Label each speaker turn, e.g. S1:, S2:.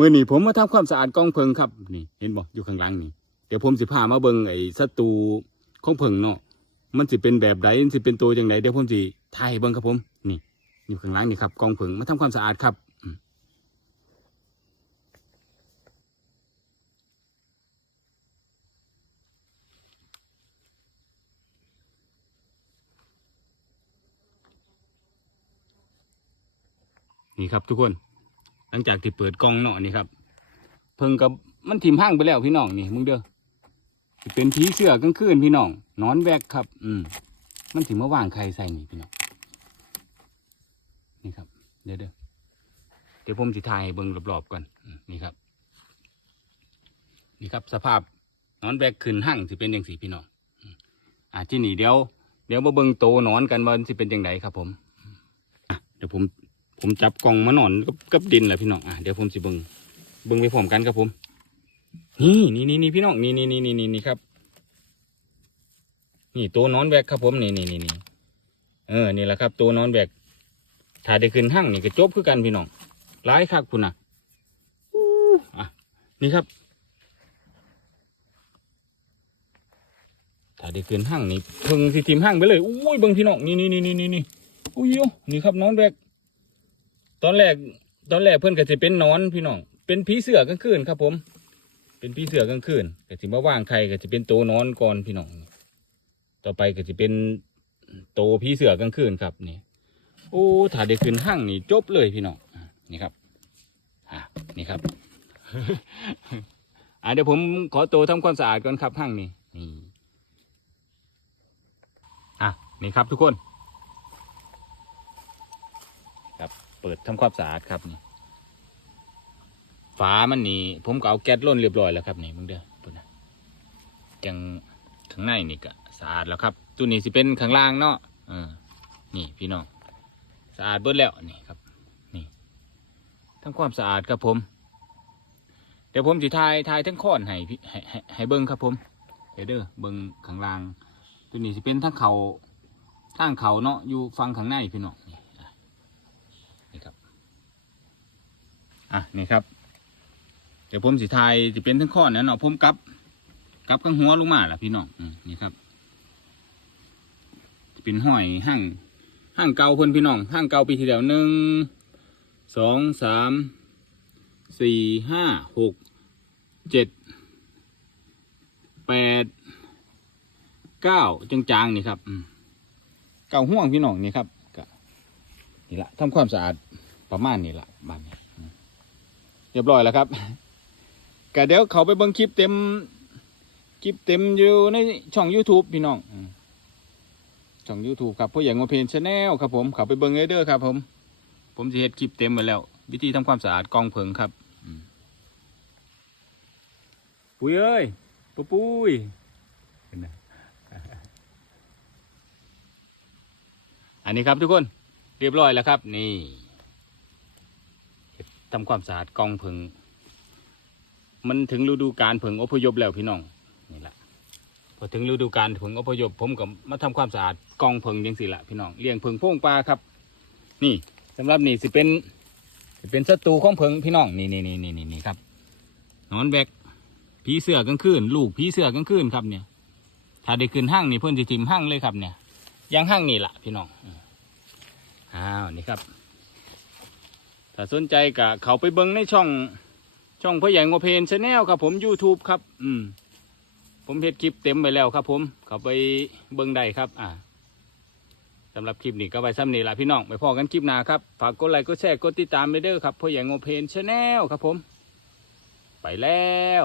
S1: มื่อนี้ผมมาทำความสะอาดกองเพิงครับนี่เห็นบ่อยู่ข้างหลังนี่เดี๋ยวผมสิพามาเบิ่งไอ้ศัตรูของเพิงเนาะมันสิเป็นแบบใดมันสิเป็นตัวจังไดเดี๋ยวผมสิถ่ายเบิ่งครับผม นี่อยู่ข้างหลังนี่ครับกองเพิงมาทำความสะอาดครับนี่ครับทุกคน หลังจากที่เปิดกล้องเนาะนี่ครับ เพิ่งกับมันถิ่มห้างไปแล้วพี่น้องนี่มึงเด้อเป็นผีเสื้อกลางคืนพี่น้องนอนแวกครับ อืมมันถิ่มมาวางใครใส่นี่พี่น้องนี่ครับเดี๋ยวเด้อเดี๋ยวผมสิถ่ายเบิ่งรอบๆก่อนนี่ครับ นี่ครับ สภาพนอนแวกขึ้นห้างสิเป็นยังสีพี่น้องอ่าที่นี่เดี๋ยว เดี๋ยวมาเบิ่งโตนอนกันมันสิเป็นยังไงครับ ผมเดี๋ยวผม ผมจับกล่องมานอนกับกับดินแหละพี่น้องอะเดี๋ยวผมสิเบิงเบิงไปพร้อมกันครับผม นี่นี่นี่นี่พี่น้องนี่นี่นี่นี่นี่นี่ครับ นี่ตัวนอนแบกครับผมนี่นี่นี่นี่เออนี่แหละครับ ตัวนอนแบกถ้าได้ขึ้นห้างนี่ก็จบคือกันพี่น้องร้ายคักคุณน่ะอู้อะนี่ครับถ้าได้ขึ้นห้างนี่เพิ่งสิทีมห้างไปเลยอุ้ยเบิ่งพี่น้องนี่นี่นี่นี่นี่อุ้ยโอ้นี่ครับนอนแบก ตอนแรกตอนแรกเพื่อนก็จะเป็นนอนพี่น้อง เป็นผีเสือกลางคืนครับ ผม เป็นผีเสือกลางคืนก็จะมาว่างไข่ก็จะเป็นโตนอนก่อนพี่น้อง ต่อไปก็จะเป็นโตผีเสือกลางคืนครับนี่โอ้ถ้าได้ขึ้นห้างนี่จบเลยพี่น้องนี่ครับอะนี่ครับอะเดี๋ยวผมขอตัวทำความสะอาดก่อนครับห้างนี่นี่อะนี่ครับทุกคน ครับ เปิดทำความสะอาดครับนี่ฝามันนี่ผมก็เอาแก๊สล้นเรียบร้อยแล้วครับนี่มึงเด้อปุ่นนะจังข้างในนี่ก็สะอาดแล้วครับตัวนี้สิเป็นข้างล่างเนาะเออนี่พี่น้องสะอาดเบิดแล้วนี่ครับ นี่ทำความสะอาดครับผม เดี๋ยวผมสิทายทายทั้งค้อนให้พี่ให้ให้เบิ้งครับผมเดี๋ยวเด้อเบิ้งข้างล่างตัวนี้สิเป็นทั้งเขาทางเขาเนาะอยู่ฟังข้างในพี่น้องนี่อะนี่ครับ อะนี่ครับ เดี๋ยวผมสิทายจะเป็นทั้งข้อนะเนาะผมกลับกลับข้างหัวลงมาล่ะพี่น้องอนี่ครับจะเป็นห้อยห้างห้างเก่าเพิ่นพี่น้องห้างเก่าปีที่แล้วหนึ่งสองสามสี่ห้าหกเจ็ดแปดเก้าจางๆนี่ครับเก่าห่วงพี่น้องนี่ครับนี่ละทำความสะอาดประมาณนี้ละบ้านนี้ รียบร้อยแล้วครับก็เดี๋ยวเขาไปเบิ่งคลิปเต็ม คลิปเต็มอยู่ในช่อง YouTube พี่น้องช่อง YouTube ครับผู้ใหญ่งอเพนชาแนลครับผมเขาไปเบิ่งเด้อครับผม ผมจะเฮ็ดคลิปเต็มไปแล้ว วิธีทำความสะอาดกองเพิงครับปุ้ยเอ้ยปุ้ยปุ้ยอันนี้ครับทุกคนเรียบร้อยแล้วครับ นี่ ทำความสะอาดกองเพิงมันถึงฤดูการผึ่งอพยพแล้วพี่น้องนี่แหละพอถึงฤดูการผึ่งอพยพผมก็มาทำความสะอาดกองผึ่งยังสิละพี่น้องเลี้ยงผึ่งพ่งปลาครับ นี่สำหรับนี่สิเป็นสิเป็นศัตรูของผึ่งพี่น้องนี่นี่นี่นี่นี่ครับนอนแบกผีเสือกลางคืนลูกผีเสือกลางคืนครับเนี่ย ถ้าได้ขึ้นห้างนี่เพื่อนจะทิมห้างเลยครับเนี่ยยังห้างนี่แหละพี่น้องอ้าวนี่ครับ ถ้าสนใจก็เขาไปเบิ้งในช่อง ช่องพ่อใหญ่งอเพนชาแนลครับผม YouTube ครับ อืม ผมเฮ็ดคลิปเต็มไปแล้วครับ ผม เขาไปเบิ่งได้ครับ อ่าสำหรับคลิปนี้ก็ไปซ้ำนี่ละพี่น้อง ไปพอกันคลิปหน้าครับฝากกดไลค์กดแชร์กดติดตามไปเด้อครับพ่อใหญ่งอเพนชาแนลครับผม ไปแล้ว